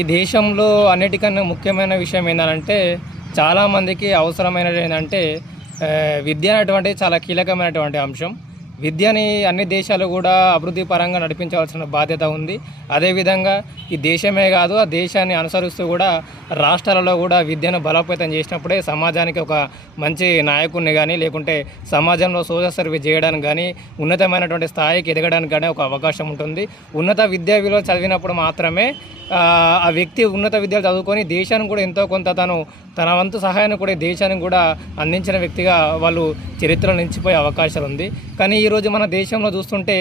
ఈ దేశంలో అన్నిటికన్నా ముఖ్యమైన విషయం ఏంటంటే చాలామందికి అవసరమైనది ఏంటంటే విద్య అనేటువంటి చాలా కీలకమైనటువంటి అంశం. విద్యని అన్ని దేశాలు కూడా అభివృద్ధి పరంగా నడిపించవలసిన బాధ్యత ఉంది. అదేవిధంగా ఈ దేశమే కాదు, ఆ దేశాన్ని అనుసరిస్తూ కూడా రాష్ట్రాలలో కూడా విద్యను బలోపేతం చేసినప్పుడే సమాజానికి ఒక మంచి నాయకుడిని కానీ, లేకుంటే సమాజంలో సోషల్ సర్వీస్ చేయడానికి కానీ, ఉన్నతమైనటువంటి స్థాయికి ఎదగడానికి కానీ ఒక అవకాశం ఉంటుంది. ఉన్నత విద్యా విలువ చదివినప్పుడు మాత్రమే ఆ వ్యక్తి ఉన్నత విద్యలు చదువుకొని దేశానికి కూడా ఎంతో కొంత తన వంతు సహాయాన్ని కూడా దేశానికి కూడా అందించిన వ్యక్తిగా వాళ్ళు చరిత్రలో నిలిచిపోయే అవకాశాలు ఉంది. కానీ ఈరోజు మన దేశంలో చూస్తుంటే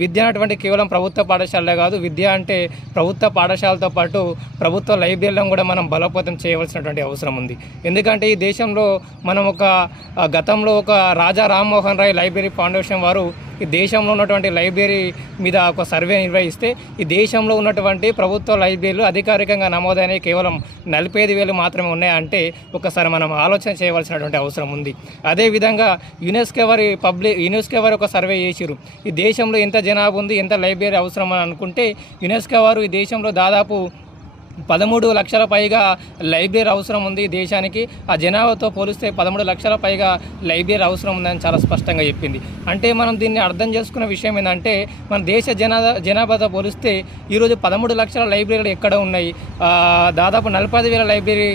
విద్య అనేటువంటి కేవలం ప్రభుత్వ పాఠశాలలే కాదు, విద్య అంటే ప్రభుత్వ పాఠశాలతో పాటు ప్రభుత్వ లైబ్రరీలను కూడా మనం బలోపేతం చేయవలసినటువంటి అవసరం ఉంది. ఎందుకంటే ఈ దేశంలో మనం గతంలో ఒక రాజా రామ్మోహన్ రాయ్ లైబ్రరీ ఫౌండేషన్ వారు ఈ దేశంలో ఉన్నటువంటి లైబ్రరీ మీద ఒక సర్వే నిర్వహిస్తే ఈ దేశంలో ఉన్నటువంటి ప్రభుత్వ లైబ్రరీలు అధికారికంగా నమోదైనవి కేవలం 45,000 మాత్రమే ఉన్నాయంటే ఒకసారి మనం ఆలోచన చేయవలసినటువంటి అవసరం ఉంది. అదేవిధంగా యునెస్కో వారు ఒక సర్వే చేసిరు. ఈ దేశంలో ఎంత జనాభా ఉంది, ఎంత లైబ్రరీ అవసరం అని అనుకుంటే యునెస్కో వారు ఈ దేశంలో దాదాపు 13 లక్షల పైగా లైబ్రరీ అవసరం ఉంది దేశానికి. ఆ జనాభాతో పోలిస్తే 13 లక్షల పైగా లైబ్రరీ అవసరం ఉందని చాలా స్పష్టంగా చెప్పింది. అంటే మనం దీన్ని అర్థం చేసుకున్న విషయం ఏంటంటే మన దేశ జనాభాతో పోలిస్తే ఈరోజు 13 లక్షల లైబ్రరీలు ఎక్కడ ఉన్నాయి, దాదాపు 45,000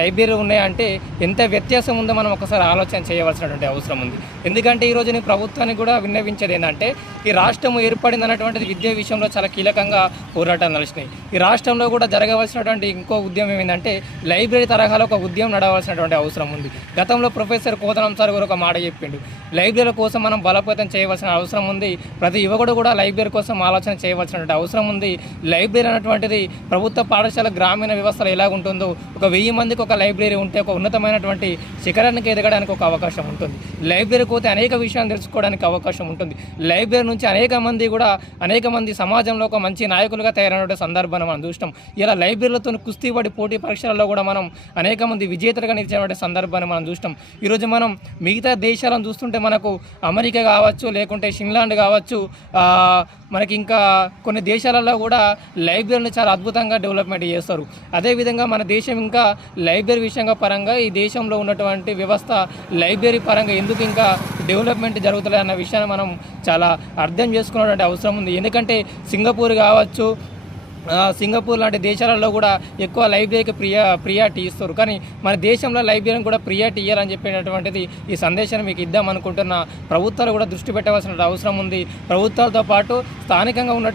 లైబ్రరీ ఉన్నాయంటే ఎంత వ్యత్యాసం ఉందో మనం ఒకసారి ఆలోచన చేయవలసినటువంటి అవసరం ఉంది. ఎందుకంటే ఈరోజు నేను ప్రభుత్వానికి కూడా విన్నవించేది ఏంటంటే ఈ రాష్ట్రం ఏర్పడింది అన్నటువంటిది విద్యా విషయంలో చాలా కీలకంగా పోరాటాలు నడిచినాయి. ఈ రాష్ట్రంలో కూడా జరగవలసినటువంటి ఇంకో ఉద్యమం ఏంటంటే లైబ్రరీ తరహాలో ఒక ఉద్యమం నడవలసినటువంటి అవసరం ఉంది. గతంలో ప్రొఫెసర్ కోదనం సార్ కూడా ఒక మాట చెప్పిండు, లైబ్రరీల కోసం మనం బలోపేతం చేయవలసిన అవసరం ఉంది. ప్రతి యువకుడు కూడా లైబ్రరీ కోసం ఆలోచన చేయవలసినటువంటి అవసరం ఉంది. లైబ్రరీ అనేటువంటిది ప్రభుత్వ పాఠశాల గ్రామీణ వ్యవస్థలో ఎలాగుంటుందో ఒక 1000 మందికి ఒక లైబ్రరీ ఉంటే ఒక ఉన్నతమైనటువంటి శిఖరానికి ఎదగడానికి ఒక అవకాశం ఉంటుంది. లైబ్రరీకి పోతే అనేక విషయాలు తెలుసుకోవడానికి అవకాశం ఉంటుంది. లైబ్రరీ నుంచి అనేక మంది సమాజంలో ఒక మంచి నాయకులుగా తయారైన సందర్భాన్ని మనం చూస్తాం. ఇలా లైబ్రరీలతో కుస్తీపడి పోటీ పరీక్షలలో కూడా మనం అనేక మంది విజేతలుగా నిలిచినటువంటి సందర్భాన్ని మనం చూస్తాం. ఈరోజు మనం మిగతా దేశాలను చూస్తుంటే మనకు అమెరికా కావచ్చు, లేకుంటే ఫిన్లాండ్ కావచ్చు, మనకి ఇంకా కొన్ని దేశాలలో కూడా లైబ్రరీని చాలా అద్భుతంగా డెవలప్మెంట్ చేస్తారు. అదేవిధంగా మన దేశం ఇంకా లైబ్రరీ విషయంగా పరంగా ఈ దేశంలో ఉన్నటువంటి వ్యవస్థ లైబ్రరీ పరంగా ఎందుకు ఇంకా డెవలప్మెంట్ జరుగుతుంది అన్న విషయాన్ని మనం చాలా అర్థం చేసుకునేటువంటి అవసరం ఉంది. ఎందుకంటే సింగపూర్ లాంటి దేశాలలో కూడా ఎక్కువ లైబ్రరీకి ప్రియారిటీ ఇస్తారు. కానీ మన దేశంలో లైబ్రరీని కూడా ప్రియారిటీ ఇవ్వాలని చెప్పినటువంటిది ఈ సందేశాన్ని మీకు ఇద్దామనుకుంటున్న ప్రభుత్వాలు కూడా దృష్టి పెట్టవలసిన అవసరం ఉంది. ప్రభుత్వాలతో పాటు స్థానికంగా ఉన్న